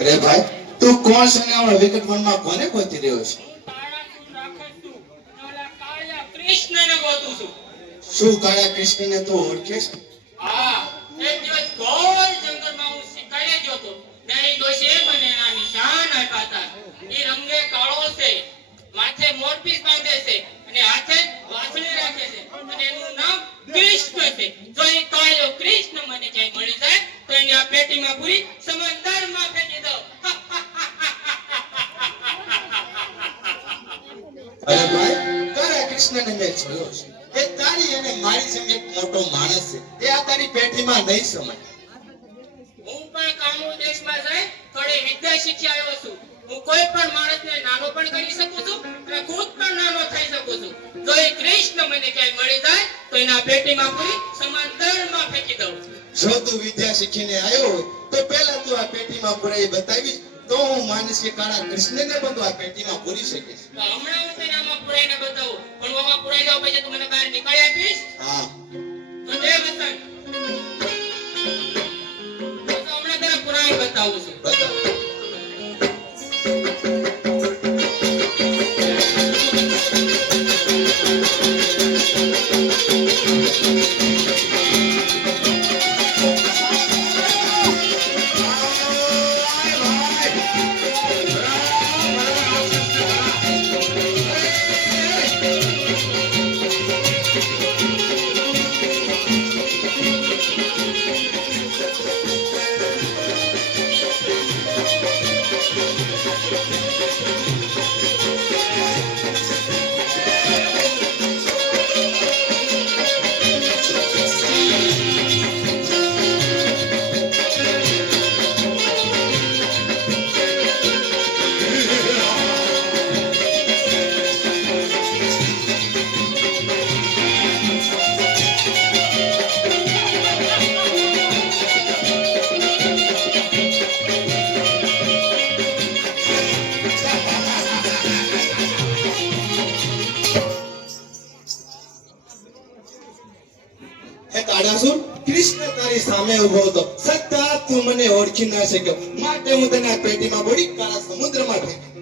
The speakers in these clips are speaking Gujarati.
અરે ભાઈ તું કોણ છે ને આ વિકટ વનમાં કોને ગોતી રહ્યો છે? કૃષ્ણને ગોતું છું. શું કાળા કૃષ્ણને તું ઓળખે છે? હા, એક દિવસ ઘોર જંગલમાં હું શિકારે ગયો તો. તેની ડોશીએ મને એના નિશાન આપ્યા હતા. એ રંગે કાળો છે, માથે મોરપીસ બાંધે છે અને હાથે વાંસળી રાખે છે અને એનું નામ કૃષ્ણ છે. જો એ કાળો કૃષ્ણ મને ક્યાંય મળી જાય તો એને આ પેટીમાં પૂરી સમંદરમાં ફેંકી દઉં. અરે ભાઈ કાળા કૃષ્ણને મેં જોયો છે. એ તારી અને મારી જેમ એક મોટો માણસ છે. એ આ તારી પેટીમાં નહીં સમય. હું પણ કામો દેશમાં જઈ થોડી વિદ્યા શીખી આવ્યો છું. હું કોઈ પણ માણસને નાનો પણ કરી શકું છું અને ખુદ પણ નાનો થઈ શકું છું. જો એ કૃષ્ણ મને ક્યાંય મળી જાય તો એના પેટીમાં પૂરી સમંદરમાં ફેંકી દઉં. જો તું વિદ્યા શીખીને આવ્યો હોય તો પહેલા તું આ પેટીમાં પુરાઈ બતાવીશ તો હું માનીશ કે કાળા કૃષ્ણને પણ તું આ પેટીમાં પૂરી શકીશ. તો હમણાં હું તને આમાં પુરાઈને બતાવું, પણ આમાં પુરાઈ જાવ પછી તું મને બહાર નીકાળી આપીશ? હા તો દે વતન. તો હમણાં તને પુરાઈ બતાવું છું. બતાવ. મારી સામે ઊભો હતો છતાં તું મને ઓળખી ના શક્યો માટે હું તને આ પેટીમાં બોડી કાળા સમુદ્રમાં ફેંકી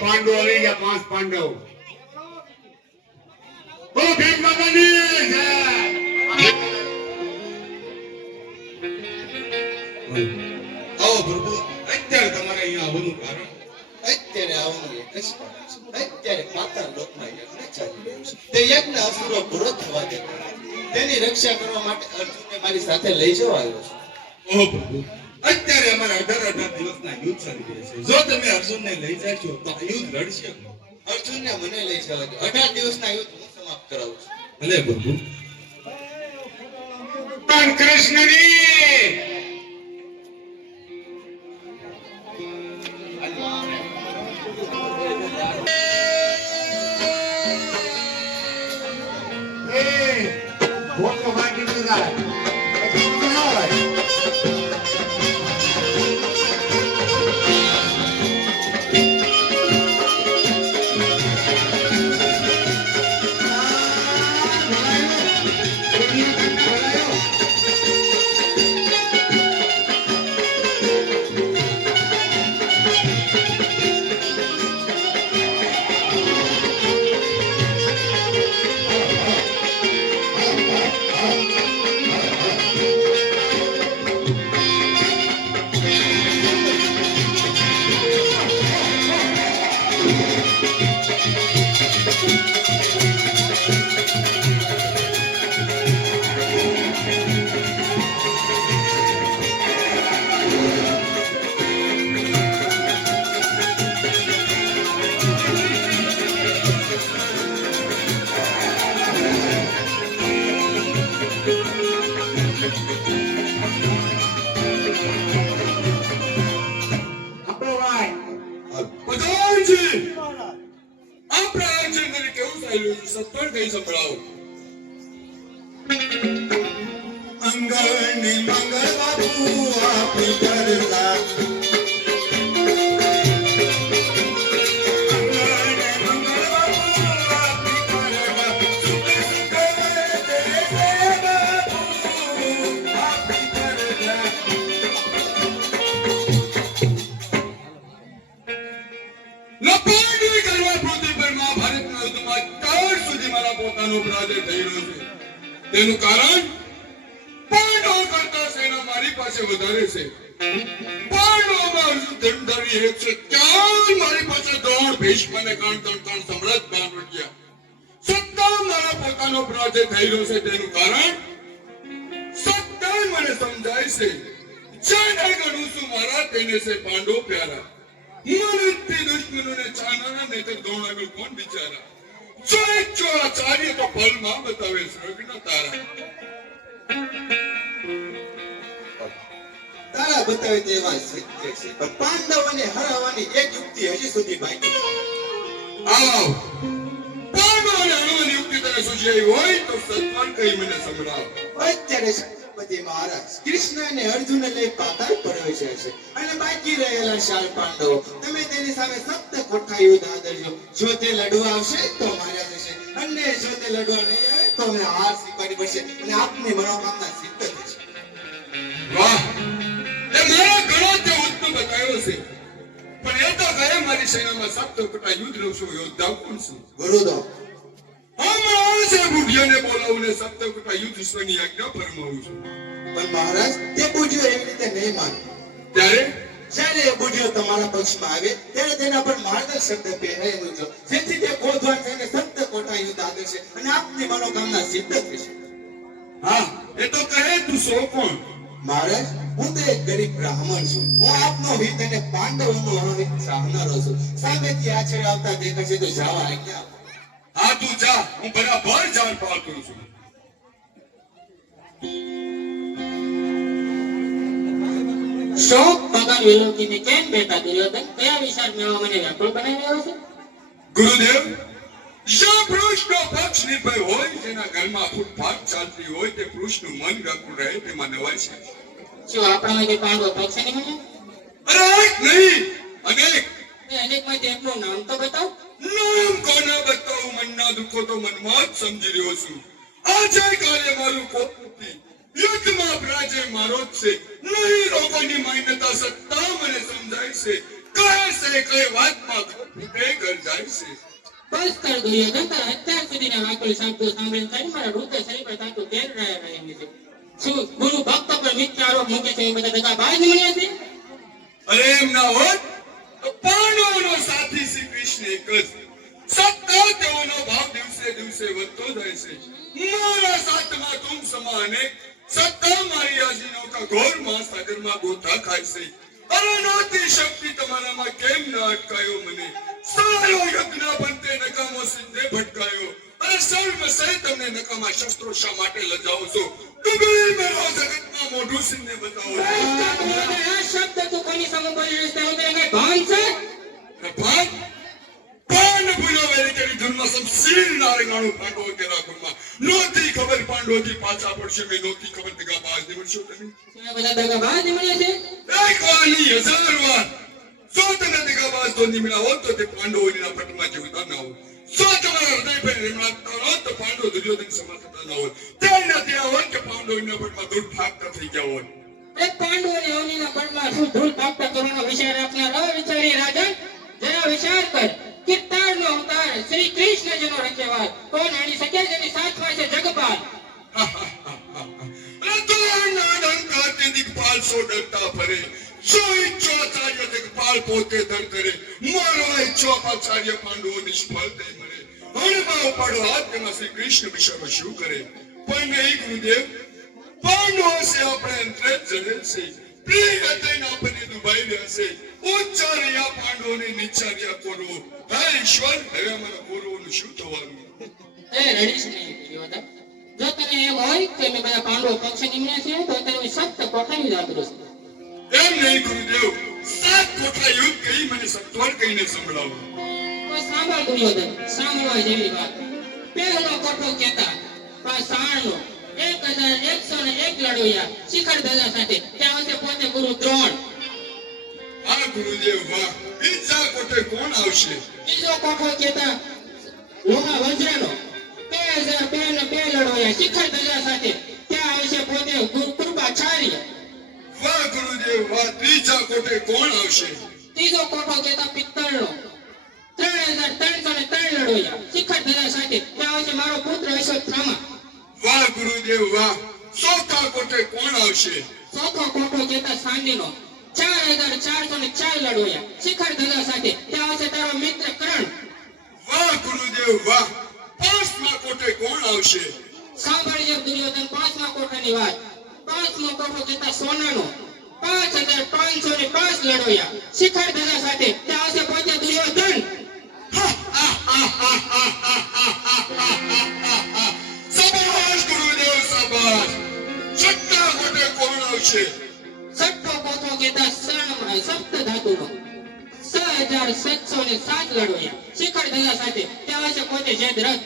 પાંડવ આવી ગયા 5 પાંડવ ઓ ભીમ માતાની જય આવો પ્રભુ અત્યારે તમારે અહીંયા આવવાનું કારણ અત્યારે આવવાનું એક જ કારણ છે અત્યારે પાતાળ લોકમાં યજ્ઞ ચાલી રહ્યો છે તે યજ્ઞ અસુરો પૂરો થવા દે તેની રક્ષા કરવા માટે અર્જુનને મારી સાથે લઈ જવા આવ્યો છું ઓ પ્રભુ અત્યારે અમારા 18 દિવસના યુદ્ધ ચાલી રહ્યા છે જો તમે અર્જુનને લઈ જાશો તો આ યુદ્ધ લડશે અર્જુનને મને લઈ જવા દો 18 દિવસના યુદ્ધ હું સમાપ્ત કરાવું છું ભલે પ્રભુ પણ કૃષ્ણની What am I going to do that? આપણા રાજ્ય અંદર કેવું ચાલ્યું છે સત્વર કઈ સંભળાવો. અંગણે મંગળ બાપુ આપી કરતા લપાટી કરવા પૃથ્વી પર મહાભારતના યુદ્ધમાં અત્યાર સુધી મારા પોતાનો પરાજય થઈ રહ્યો છે. તેનું કારણ પાંડવો કરતા સેના મારી પાસે વધારે છે. પાંડવોમાં અર્જુન ધનુર્ધારી 104, મારી પાસે દ્રોણ, ભીષ્મ અને કર્ણ ત્રણ સમ્રાટ બાણવટિયા. છતાં મારા પોતાનો પરાજય થઈ રહ્યો છે. તેનું કારણ સત્તા મને સમજાય છે. જેને ગણું છું મારા તેને છે પાંડવો પ્યારા. મૃત્યુ દુશ્મનોને ચાના નહીતર દ્રોણ આગળ કોણ બિચારા. જો એક ચોરાચાર્ય તો ફળમાં બતાવે સ્વર્ગના તારા. તારા બતાવે તેવા સત્ય છે, પણ પાંડવોને હરાવવાની એક યુક્તિ હજી સુધી બાકી છે. આવ પાંડવોને હરાવવાની યુક્તિ તને સૂઝી હોય તો સત્વર કહી મને સંભળાવ. અત્યારે શક્તિપતિ મહારાજ કૃષ્ણ અને અર્જુનને લઈ પાતાળ પ્રવેશે છે અને બાકી રહેલા 4 પાંડવો તમે તેની સામે સપ્ત કોઠા યુદ્ધ આદરજો. જો તે લડવા આવશે તો માર્યા જશે અને જો તે લડવા નહીં આવે તો અમને હાર સ્વીકારવી પડશે અને આપની મનોકામના સિદ્ધ થશે. વાહ, એ મારા ઘણો તે ઉત્તમ બતાવ્યો છે, પણ એ તો ગયા મારી સેનામાં સપ્ત કોઠા યુદ્ધ લડશો યોદ્ધા કોણ છે? ગુરુદેવ હમણાં છે બુઢિયાને બોલાવીને સપ્ત કોઠા યુદ્ધ વિશ્વની આજ્ઞા ફરમાવું છું. પણ મહારાજ તે બુદ્ધિઓ એવી રીતે નહીં માને. ત્યારે જ્યારે એ બુદ્ધિઓ તમારા પક્ષમાં આવે ત્યારે તેના પર માર્ગદર્શક શબ્દ પહેરાવી દેજો, જેથી તે ક્રોધવાન થઈને સપ્ત કોઠા યુદ્ધ આદરશે અને આપની મનોકામના સિદ્ધ થશે. હા, એ તો કહે તું સો કોણ? મહારાજ હું તો એક ગરીબ બ્રાહ્મણ છું. હું આપનો હિત અને પાંડવોનો અહિત ચાહનારો છું. સામેથી આછળ આવતા દેખાશે તો જવા આજ્ઞા આપો. હા તું જા, હું બરાબર જાણ પાડતો છું. શોક ભગવાન વિલોકીને કેમ બેટા દુર્યોધન? કયા વિચાર મેળવવા મને વ્યાકુળ બનાવી રહ્યો છે? ગુરુદેવ, જે પુરુષનો પક્ષ નિર્ભય હોય, જેના ઘરમાં ફૂટફાટ ચાલતી હોય, તે પુરુષનું મન વ્યાકુળ રહે તેમાં નવાય છે. શું આપણામાંથી પાંડવો પક્ષ નહીં મળે? અરે એક નહીં, અનેક. એ અનેકમાંથી એકનું નામ તો બતાવ. નામ કોને બતાવું? મનના દુઃખો તો મનમાં જ સમજી રહ્યો છું. આજે કાલે મારું કોપ નથી. યુદ્ધમાં પરાજય મારો જ છે. નહીં લોકોની માન્યતા સત્તા મને સમજાય છે. કહે છે કઈ વાતમાં ઘર જાય છે. બસ કર દુર્યોધન, તારા અત્યાર સુધીના વાકલ શબ્દો સાંભળીને તારી મારા હૃદય શરીર પર તાતું તેલ રહ્યા એમ છે. શું ગુરુ ભક્ત પર મિથ્યા આરોપ મૂકે છે એ બધા દગાબાજ મળ્યા છે? અરે એમ ના હોત તો પાંડવોનો સાથી શ્રી કૃષ્ણ એક જ. સત્તા તેઓનો ભાવ દિવસે દિવસે વધતો જાય છે. મારા સાથમાં તુમ સમાને સત્તા મારી આજીનો કા ઘોર મહાસાગરમાં ગોતા ખાય છે. અરે નહોતી શક્તિ તમારામાં કેમ ના અટકાયો મને? સારો યજ્ઞ બનતે નકામો સિંધે ભટકાયો. અરે સર્વ સે તમને નકામા શસ્ત્રો શા માટે લજાવો છો? ડૂબી મેરો જગતમાં મોઢું સિંધે બતાવો. આ શબ્દ તું કોની સામે બોલી રહ્યો છે? તારું તને કઈ ભાન છે? ભાન પાન ભૂલો વેરી કરી ધૂનમાં સબ શીર નારંગાણું પાંડવો કેરા ગુરમાં. નહોતી ખબર પાંડવોથી પાછા પડશે, મેં નહોતી ખબર દગા બાજ નીવડશો તમે. આ બધા દગાબાજ મળ્યા છે? એક વાની 1000 વાર. જો તમે દગા બાજ તો નીમડા હોત તો તે પાંડવોના પટમાં જીવતા ન હોત. જો તમારા હૃદય પર નિમડાતા હોત તો પાંડવો દુર્યોધન સમા થતા ન હોત. તેના ત્યાં હોત કે પાંડવોના પટમાં દૂર ભાગતા થઈ ગયા હોત. એક પાંડવોની અવનીના પટમાં શું ધૂળ પાકતા કરવાનો વિચાર રાખનાર અવિચારી રાજન, જરા વિચાર કર. કિત્તારનો અવતાર શ્રી કૃષ્ણજીનો રચેવાદ કોણ આણી શકે? જેની સાથમાં છે જગપાલ. દિગપાલ સો ડરતા ફરે. જો ઈચ્છો આચાર્ય દિગપાલ પોતે દર કરે. મારો ઈચ્છો આચાર્ય પાંડવો નિષ્ફળ થઈ મરે. હણમાં ઉપાડો હાથ તેમાં શ્રી કૃષ્ણ વિષયમાં શું કરે? પણ નહીં ગુરુદેવ, પાંડવો છે આપણે અંતરે જડે છે. પ્રિય થઈને આપણને દુભાઈ રહ્યા છે. ઉચ્ચાર્યા પાંડવોને નિચ્ચાર્યા કોરવો. હે ઈશ્વર, હવે અમારા કોરવોનું શું થવાનું? એ રડીશ નહીં દુર્યોધન. જો તને એમ હોય કે મેં બધા પાંડવો પક્ષ નિમ્યા છે તો તને સખ્ત કોઠાની યાદ રહેશે. એમ નહીં ગુરુદેવ, 7 કોઠા યુદ્ધ કહી મને સત્વર કહીને સંભળાવો. બસ સાંભળ દુર્યોધન, સાંભળવા જેવી વાત. પહેલો કોઠો કહેતા પાષાણનો 1101 લડોયા શિખર ધજા સાથે ત્યાં આવશે પોતે ગુરુ દ્રોણ. આ ગુરુદેવ વાહ, બીજા કોઠે કોણ આવશે? બીજો કોઠો કહેતા લોહા વજ્રનો 2002 લડોયા શિખર ધજા સાથે ત્યાં આવશે પોતે ગુરુ કૃપાચાર્ય. વાહ ગુરુદેવ વાહ, ત્રીજા કોઠે કોણ આવશે? ત્રીજો કોઠો કહેતા પિત્તળનો 3303 લડોયા શિખર ધજા સાથે ત્યાં આવશે મારો પુત્ર અશ્વત્થામા. વાહ ગુરુદેવ વાહ, ચોથા કોઠે કોણ આવશે? ચોથો કોઠો કહેતા સાંડીનો 4404 લડોયા શિખર ધજા સાથે ત્યાં આવશે તારો મિત્ર કર્ણ. વાહ ગુરુદેવ વાહ, પાંચમા કોઠે કોણ આવશે? સાંભળજો દુર્યોધન, પાંચમા કોઠાની વાત. પાંચમો કોઠો કહેતા સોનાનો 5505 લડોયા શિખર ધજા સાથે ત્યાં આવશે પોતે દુર્યોધન. શાબાશ ગુરુદેવ શાબાશ. છઠ્ઠા કોઠે કોણ આવશે? છઠ્ઠો કોઠો કહેતા સપ્ત ધાતુનો 6707 લડોયા શિખર ધજા સાથે ત્યાં આવશે પોતે જયદ્રથ.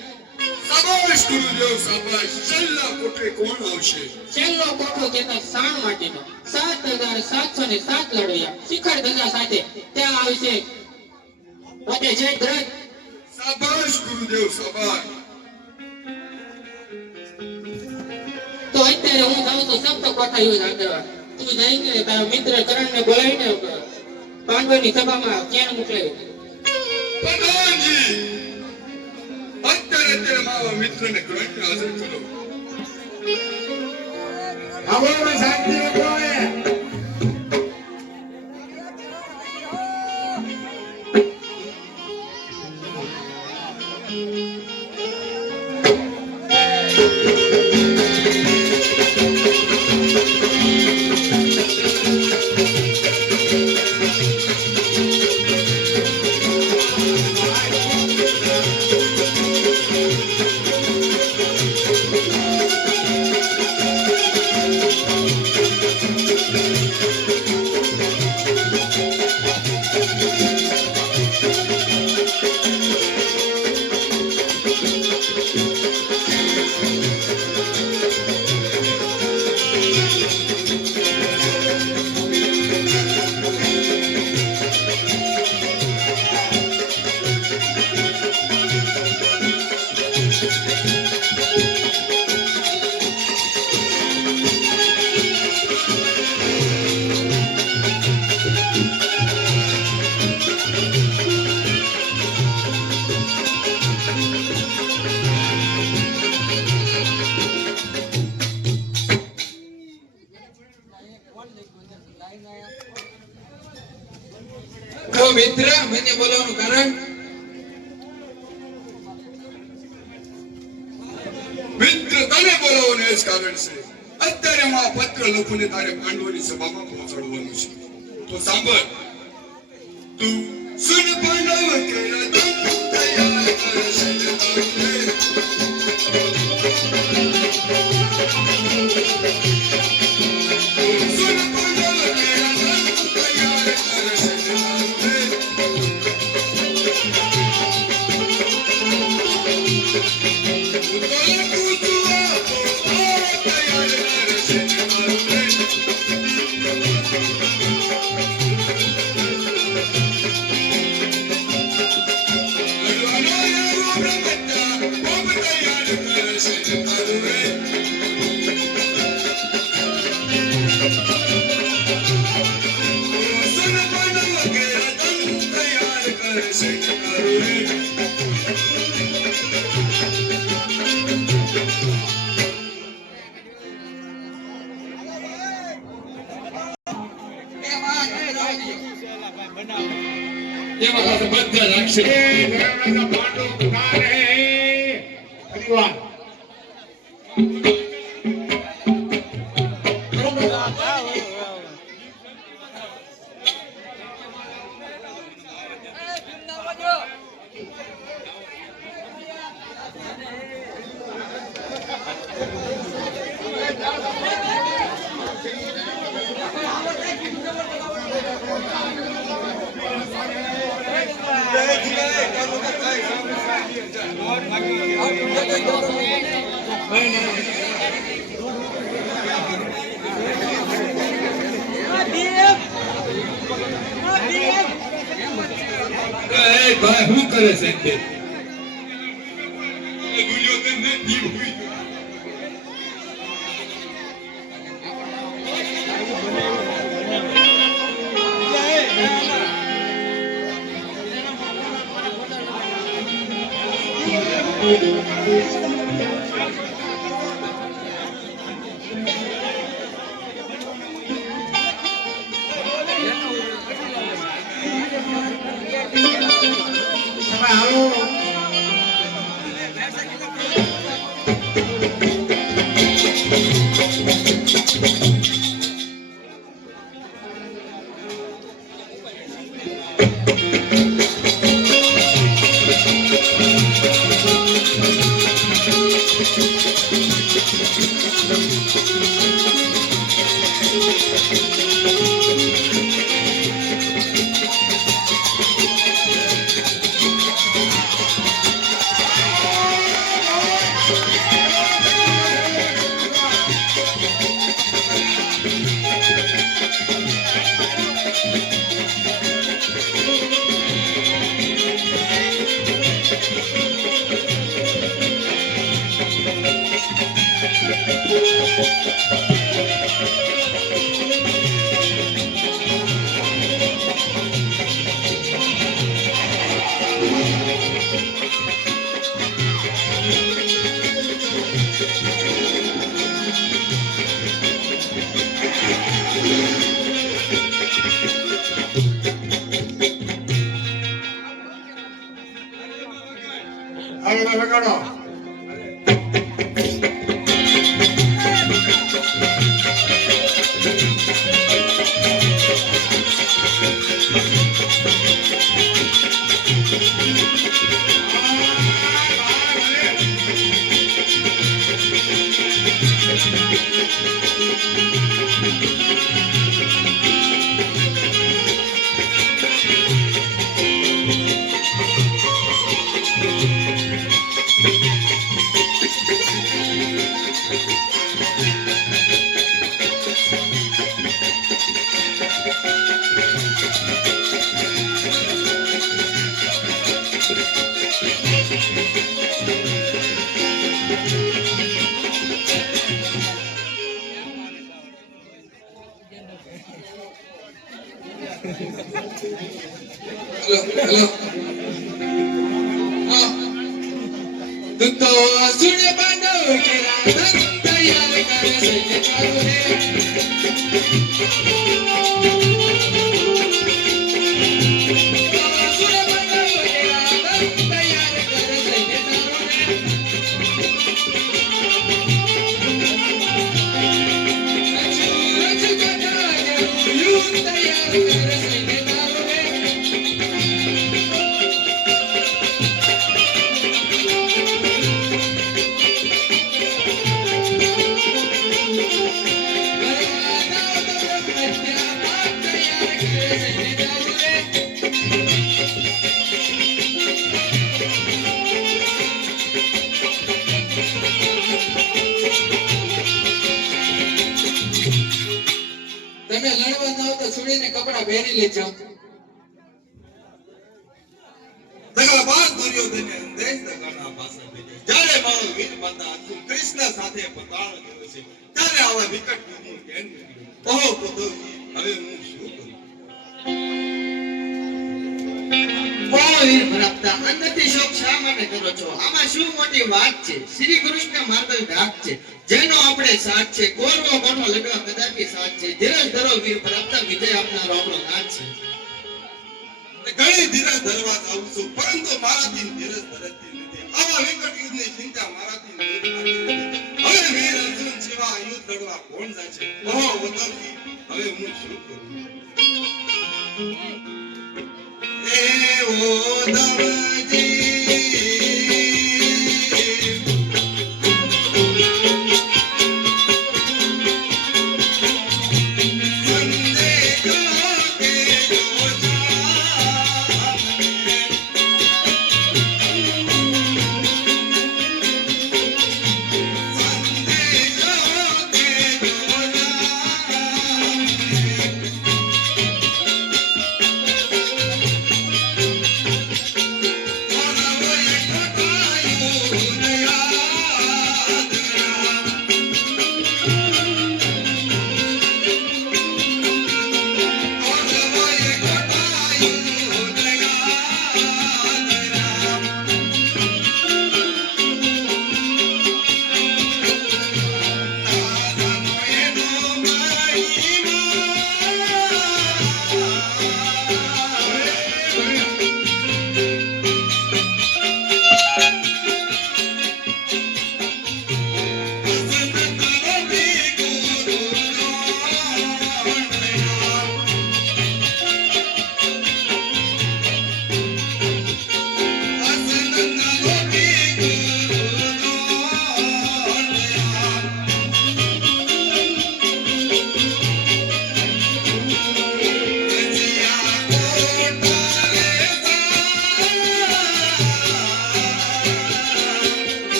શાબાશ ગુરુદેવ શાબાશ. છેલ્લા કોઠે કોણ આવશે? છેલ્લો કોઠો કહેતા સાણ માટેનો 7707 લડોયા શિખર ધજા સાથે ત્યાં આવશે પોતે જયદ્રથ. શાબાશ ગુરુદેવ શાબાશ. તો અત્યારે હું જાઉં છું સપ્ત કોઠા યુદ્ધ કરવા. તું જઈને તારા મિત્ર કરણને બોલાવીને પાંડવોની સભામાં ક્યાં મોકલાવી. પ્રધાનજી, અત્યારે મારા મિત્રને ગ્રહણને હાજર કરો. આવો શાંતિ રાખો. તો મિત્ર, મને બોલાવવાનું કારણ? મિત્ર, તને બોલાવવાનું એ જ કારણ છે. અત્યારે હું આ પત્ર લખુને તારે પાંડવોની સભામાં પહોંચાડવાનું છે. તો સાંભળ. તું સુન પાંડવ કેરા તન તૈયાર કરશે તારે. તું સુન પાંડવ કેરા તન તૈયાર કરશે તારે. એમાં પાસે બધા રાખશે. એ ભાઈ શું કરે છે તે દુર્યોધનને જીવ હોઈ ગયો. તમે હાલો હાલો લગાડો હેલો તું તો સૂર્ય પાંડવ કેરા તૈયાર કરે છે ચાલુ રે સૂર્ય પાંડવ કેરા તૈયાર કરે છે ચાલુ રે અચૂ કટા યુ તૈયાર કરે છે ચાલુ રે તમે લડવા જાઓ તો છોડીને કપડા પહેરી લેજો દગા બાદ દુર્યોધને દેશ દગાના પાસે બેઠો જ્યારે મારો વીર માતા અર્જુન કૃષ્ણ સાથે પતાળ કર્યો છે ત્યારે આવા વિકટ યુદ્ધનું કેમ કર્યું કહો પ્રભુજી હવે હું શું કરું વીર ભરતા અંદરથી શોક શા માટે કરો છો આમાં શું મોટી વાત છે શ્રી કૃષ્ણ માર્ગલ ઘાટ છે જેનો આપણે સાથ છે કોરવો કોઠો લડવા કદાપી સાથ છે ધીરજ ધરો વીર ભરતા વિજય આપનારો આપણો નાથ છે ઘણી ધીરજ ધરવા જાઉં છું પરંતુ મારાથી ધીરજ ધરતી નથી આવા વિકટ યુદ્ધની ચિંતા મારાથી દૂર થતી નથી હવે વીર અર્જુન સિવા યુદ્ધ લડવા કોણ જાય છે કહો વતનજી હવે હું શું કરું એ ઓદવજી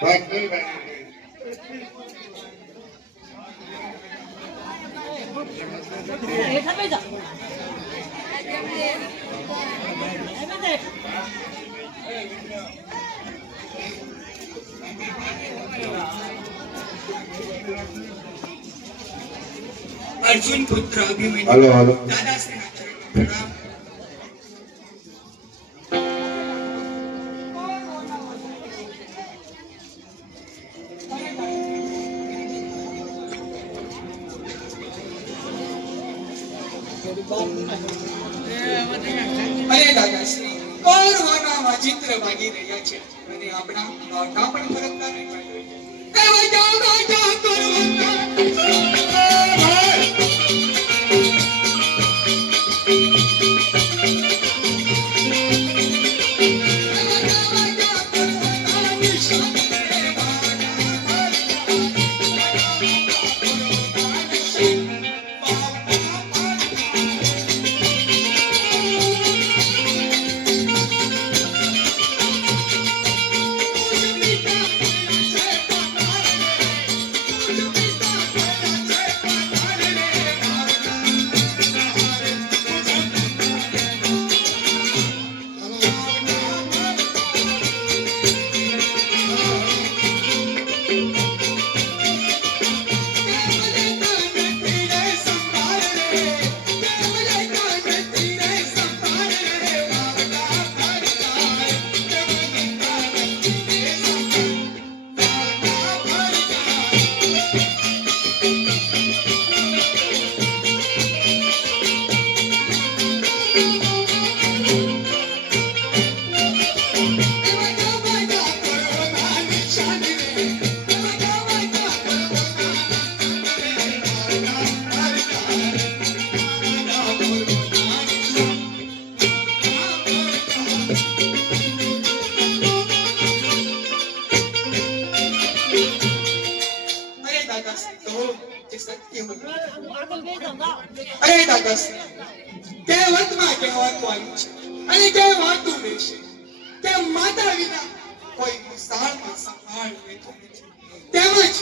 બસ નહીં ભાઈ. અર્જુન પુત્ર અભિમન્યુ હાલો હાલો. દાદાશ્રીના ચરણમાં પ્રણામ. અરે દાદાશ્રી, કૌરવોના ચિત્ર વાગી રહ્યા છે અને આપણા નોરતા પણ ફરકતા રહેવા જોઈએ. કહેવા જાઓ કૌરવોના અરે દાદાશ્રી, કહેવતમાં કહેવાતું આવ્યું છે અને કહેવાતું રહેશે કે માતા વિના કોઈ મુસાળમાં સંભાળ લેતું નથી, તેમજ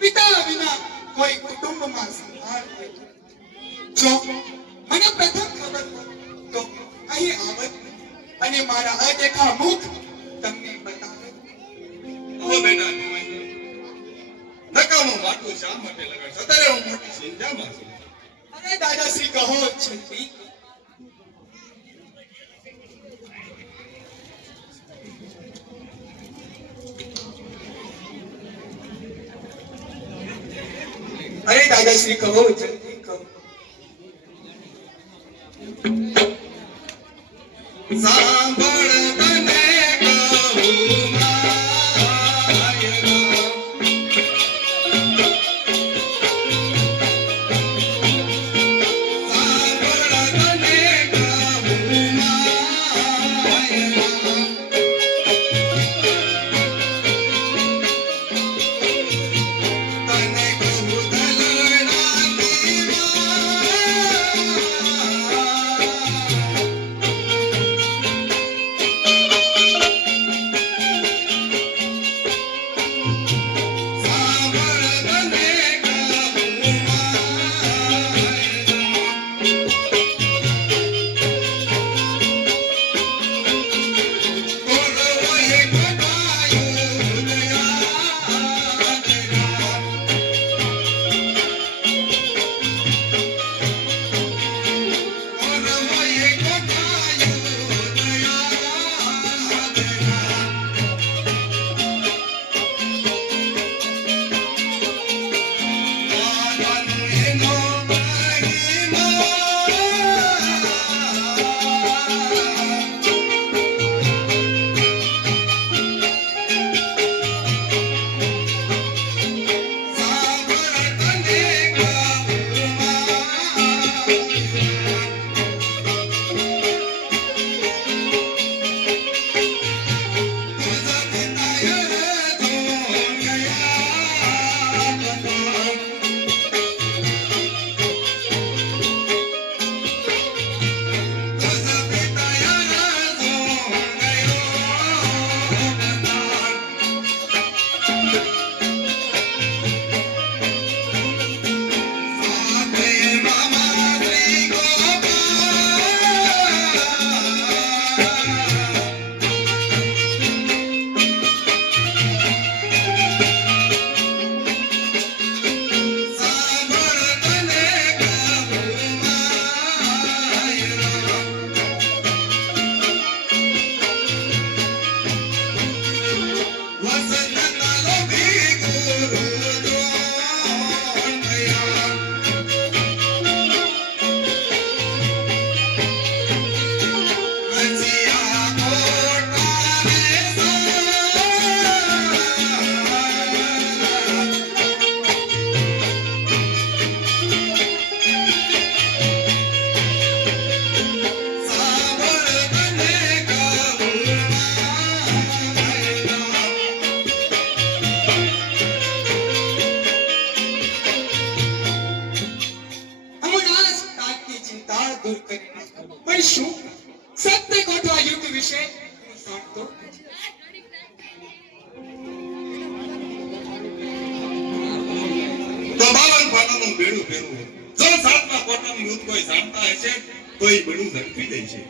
પિતા વિના કોઈ કુટુંબમાં સંભાળ લેતું નથી. જો મને પ્રથમ ખબર હોય તો અહીં આવત અને મારા અદેખા મુખ તમને બતાવે. ઓ બેટા નકામું માટલું શા માટે લગાડશો? અત્યારે હું મોટી ચિંતામાં છું. અરે દાદાશ્રી, કહો જલ્દી. અરે દાદાશ્રી, કહો જલ્દી કહો. સાંભળ તને કહું ચિંતા દૂર કરી નાખો. પણ શું સત્ય કોઠા યુદ્ધ વિશે હું જાણતો નથી. તો 52 પાનાનું બેડું ફેરવું. જો 7મા કોઠાનું યુદ્ધ કોઈ જાણતા હશે તો એ બેડું ઝડપી દે છે.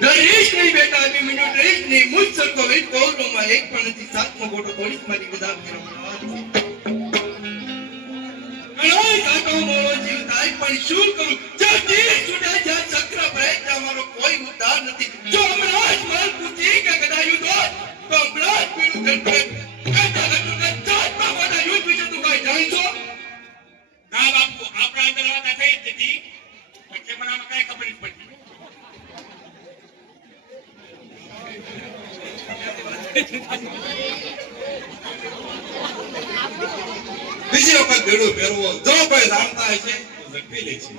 નરેશની બેટા અભિમન્યુ નરેશની મુજ સરકો વેદ કૌરવમાં એક પણ નથી. 7મો કોઠો પોલીસ માંથી વિદાર કરવામાં ઘણો કાંટો મોળો જીવ થાય પણ શું કરું? જ્યાં તીર છૂટે જ્યાં ચક્ર ભરે ત્યાં મારો કોઈ ઉદ્ધાર નથી. જો હમણાં જ માર પૂછી કે કદાયું તો હમણાં જ પીડું ગણપત કહેતા હતું કે 7મા કોઠા યુદ્ધ વિશે તું કઈ જાણશો? ના બાપુ, આપણા અંદર વાતા થઈ જ હતી પછી મને આમાં કઈ ખબર જ પડતી. બીજી વખત બેડું ફેરવો. જો કોઈ જાણતા હશે તો ઝડપી લે છે.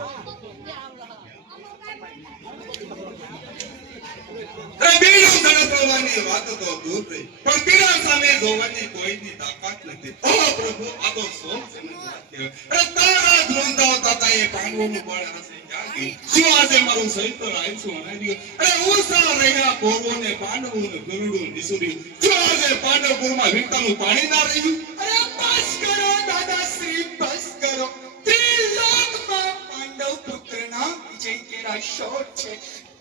અરે બેડું ઝડપવાની વાત તો દૂર રહી પણ પીડા સામે જોવાની કોઈની તાકાત નથી. ઓ પ્રભુ, આ તો શોક જનક વાત કહેવાય. અરે તારા ધ્રુવતા હતા એ પાંડવોનું બળ હશે ક્યાં ગયું? શું આજે મારું સહિત આયશું અનાર્યું? અરે ઉષા રહ્યા કૌરવોને પાંડવોને ગરુડું નિસુર્યું. શું આજે પાંડવપુરમાં વીરતાનું પાણી ના રહ્યું? અરે બસ કરો દાદાશ્રી, બસ કરો. ત્રિલોકમાં પાંડવ પુત્રના વિજય કેરા શોર છે.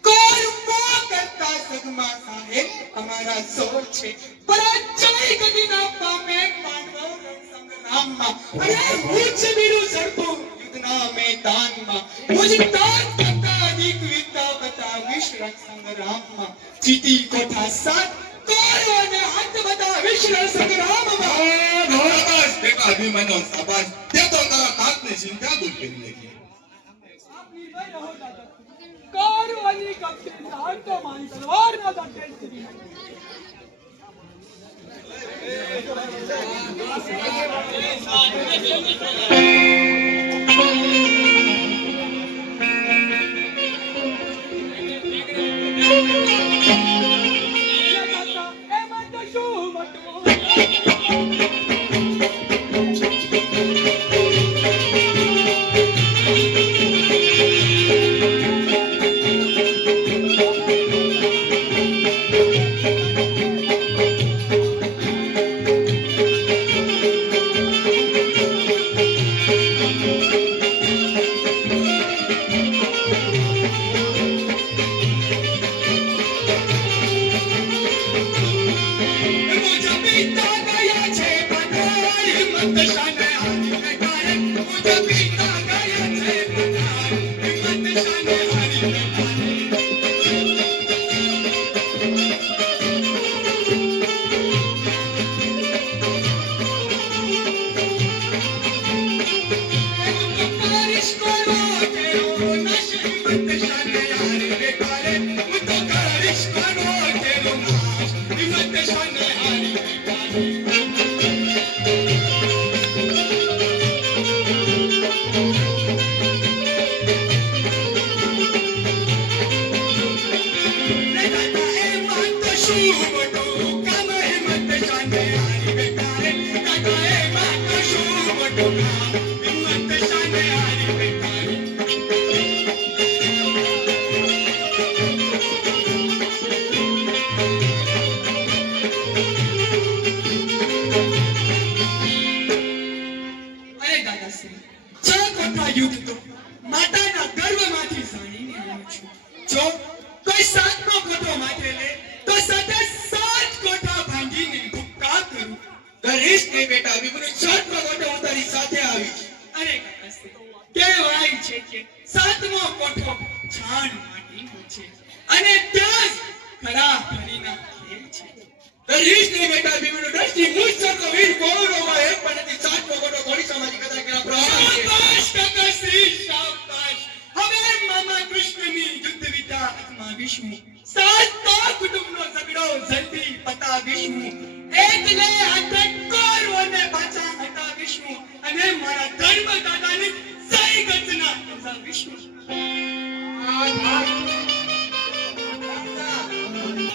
કૌરવો કરતા સગમા સાહેબ અમારા જોર છે. પરાજય કદી ના પામે પાંડવ રણસંગ્રામમાં. અરે ઉચ્ચ વીરું ઝડપું યુદ્ધના મેદાનમાં. મુજ તાજ કરતા અધિક વીરતા બતાવીશ રણસંગ્રામમાં. જીતી કોઠા 7 કૌરવોને હાથ બતાવીશ રણસંગ્રામમાં. શાબાશ બેટા અભિમન્યુ, શાબાશ. તે તો તારા તાતને ચિંતા દૂર કરી નાખી. કૌરવોની કક્ષે ધાર તો મારી તલવારના દાંતે સુધી. એમાં તો શું મટવું?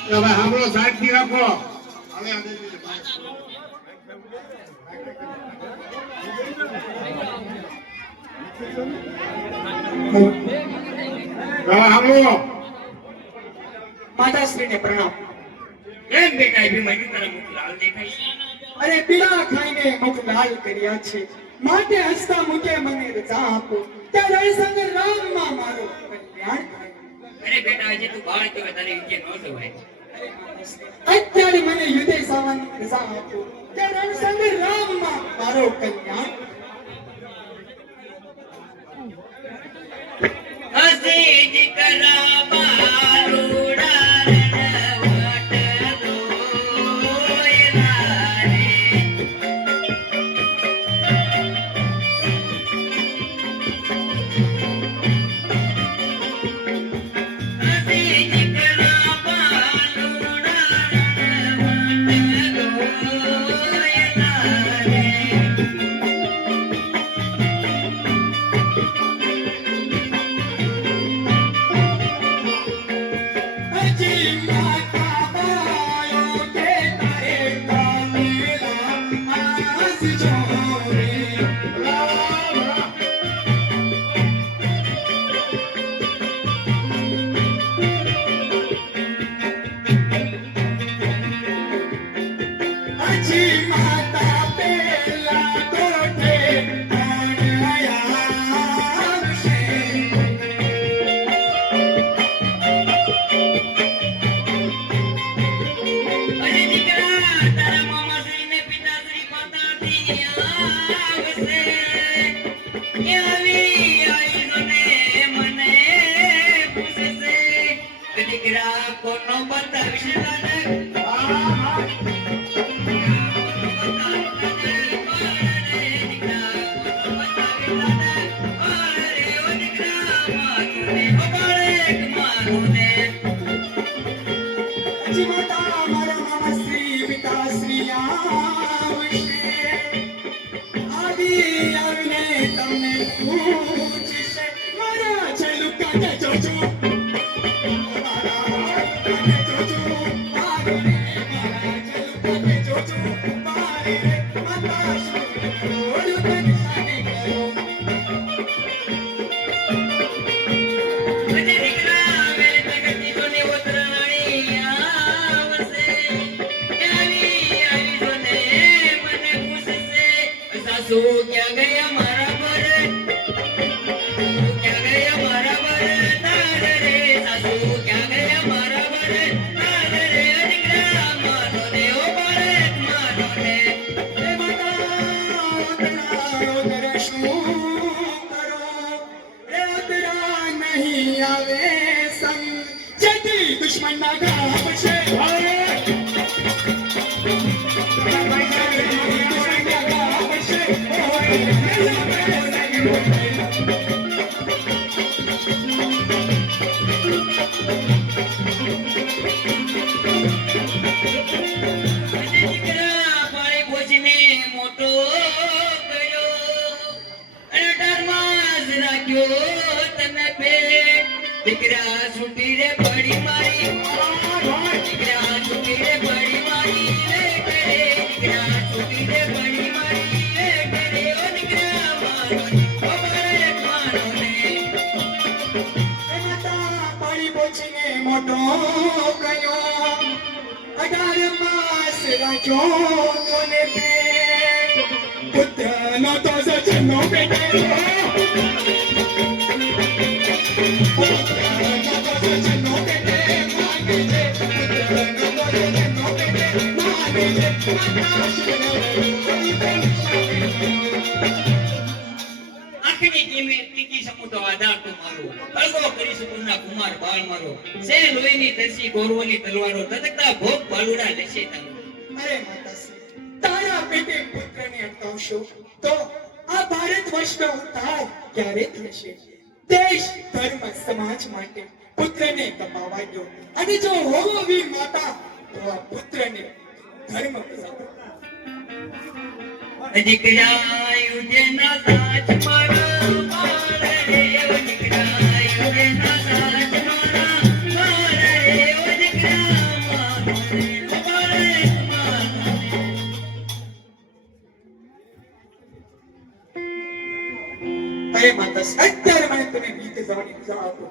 હવે સાંભળો, શાંતિ રાખો. હાલે આદિ હાલો માતાશ્રીને પ્રણામ. કેમ બેટા એ મજૂર તારા મુખ લાલ દેખાય છે? અરે પીળા ખાઈને મુખ લાલ કર્યા છે, માટે હસતા મુખે મને રજા આપો. ત્યારે સંગ રામમાં મારો કલ્યાણ થાય. અરે બેટા હજી તું બાળ કહેવાય, તારી વિદ્યા ન જવાય. અત્યારે મને યુદ્ધે જવાની રજા આપો. ત્યારે સંગ રામમાં મારો કલ્યાણ. હસી દીકરા બાલુડા વટ દોયલા રે. હસી દીકરા બાલુડા વટ દોયલા રે. હજી માતા બાયો કે તારે કામેલા આસ જોરે. હજી માતા પેલા કોઠે કોણ આવશે. અરે દીકરા તારા મામાશ્રી ને પિતાશ્રી પાતાથી આવશે. એ આવી જોને મને પૂછશે કે દીકરા કોનો બતાવીશ તને? હજી માતા મારા મામાશ્રી પિતાશ્રી આવશે. આદિ આવીને તમને પૂછશે મારા છેલુકાને જોજો. મારા છેલુકાને જોજો. મારે રે મારા છેલુકાને જોજો. મારે રે માતા શું ઓળખ નિશાની કરો. અરે દીકરા મેરે તગતી જોને ઉતરાણી આવશે. એ આવી જોને મને પૂછશે સાસુ ક્યાં ગયા મારા પર? ક્યાં ગયા મારા પર? તારે રે સાસુ ક્યાં ગયા મારા પર? તારે રે દીકરા માનો ને ઓ બાળક માનો ને. એ માતા ઉતરા શું કરો? એ ઉતરા નહીં આવે સંગ જેથી દુશ્મનના ઘા પડશે. દુશ્મનના ઘા પડશે. દીકરા પાળે પહોંચીને મોટો કર્યો અને ડરમાં જ રાખ્યો તને પેટ. દીકરા છૂટી રે પડી મારી. દીકરા છૂટી રે પડી મારી રે કરે. દીકરા છૂટી રે પડી મારી રે કરે. ઓ દીકરા મારો ઓ બાળક મારો ને. એ માતા પાણી પહોંચીને મોટો કર્યો. 18 માસ રાખ્યો કોને પેટ. પુત્રનો તો સચનો પેટે. પુત્રનો તો સચનો પેટે માને છે. પુત્રનો તો સચનો પેટે માને છે. માતા આંખની કિંમત ટીકી શકું તો આધાર તું મારો. અળગો કરી શકું ના કુમાર બાળ મારો. સે લોહીની તરસી ગોરવોની તલવારો ધધકતા ભોગ ભાલુડા લેશે તારો. અરે માતાશ્રી, તારા પેટે પુત્રને અટકાવશો તો આ ભારત વર્ષનો ઉદ્ધાર ક્યારે થશે? દેશ ધર્મ સમાજ માટે પુત્રને કમાવા દો. અને જો હોવો વીર માતા તો આ પુત્રને ધર્મ દીકરા યુજના સાચ મારા બાળ રે. ઓ દીકરા યુજના સાચ મારા બાળ રે. ઓ દીકરા મારો રે. ઓ બાળક મારો હે માતા અત્યારે મને તમે ગીત ગાવાની મજા આપો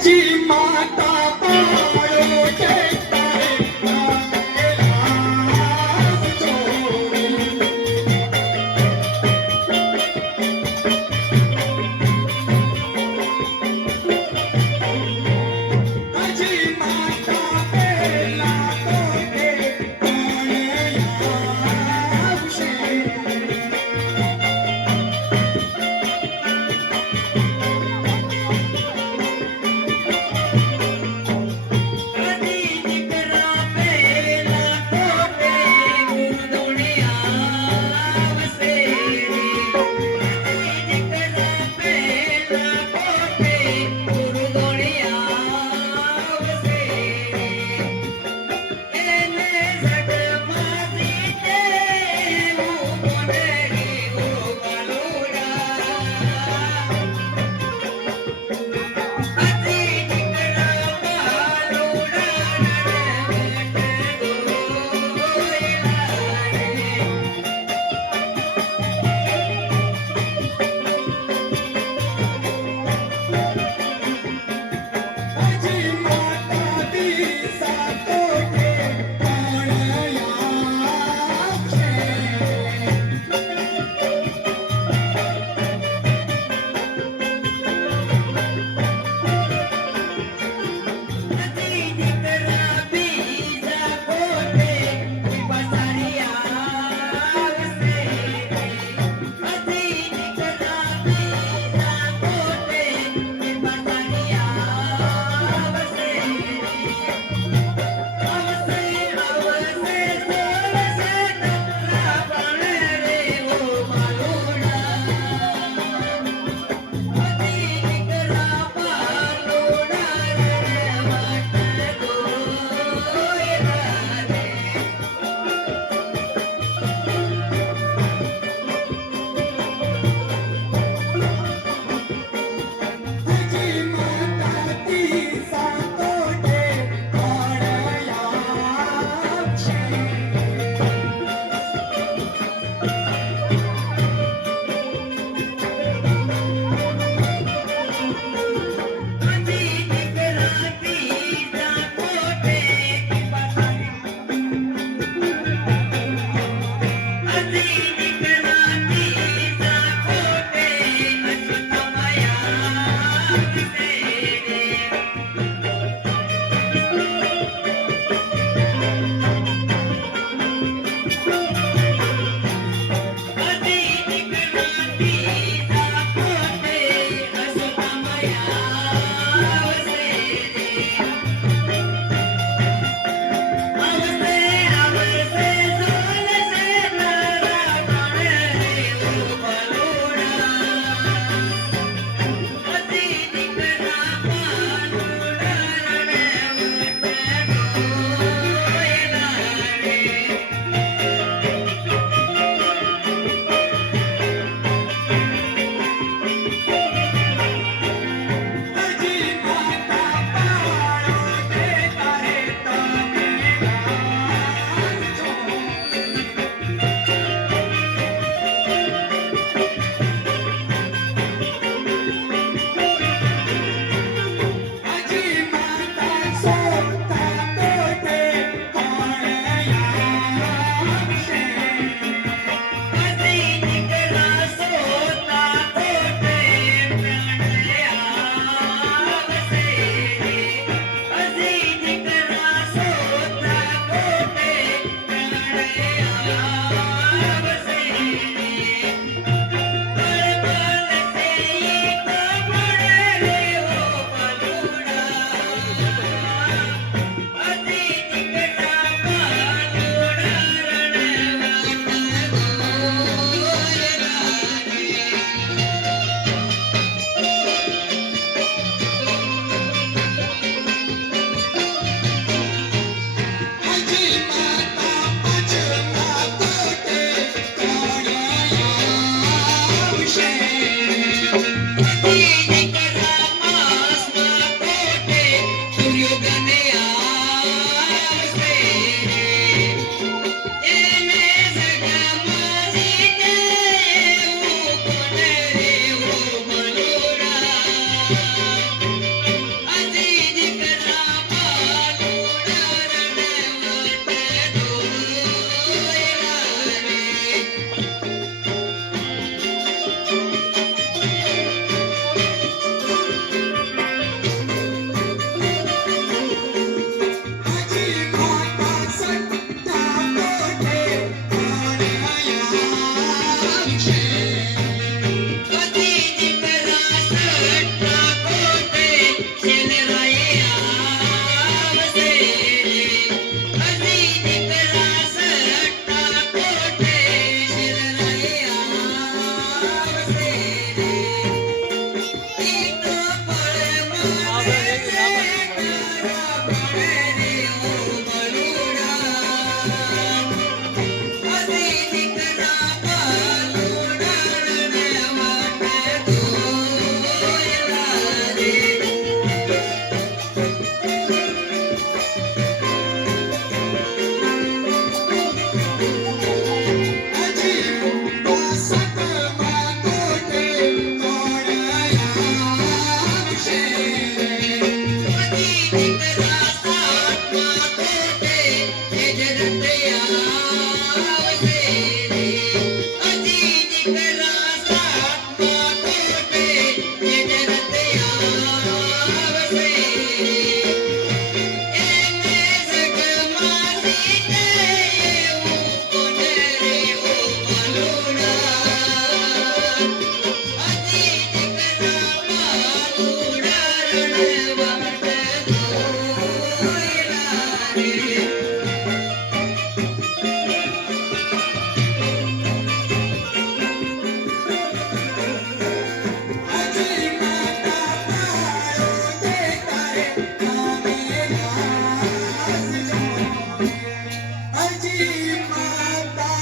હજી માતા પાયો છે તારે નામે લાવજો. હજી માતા પેલા તો તે કોણ આવશે. કદી હજી માતા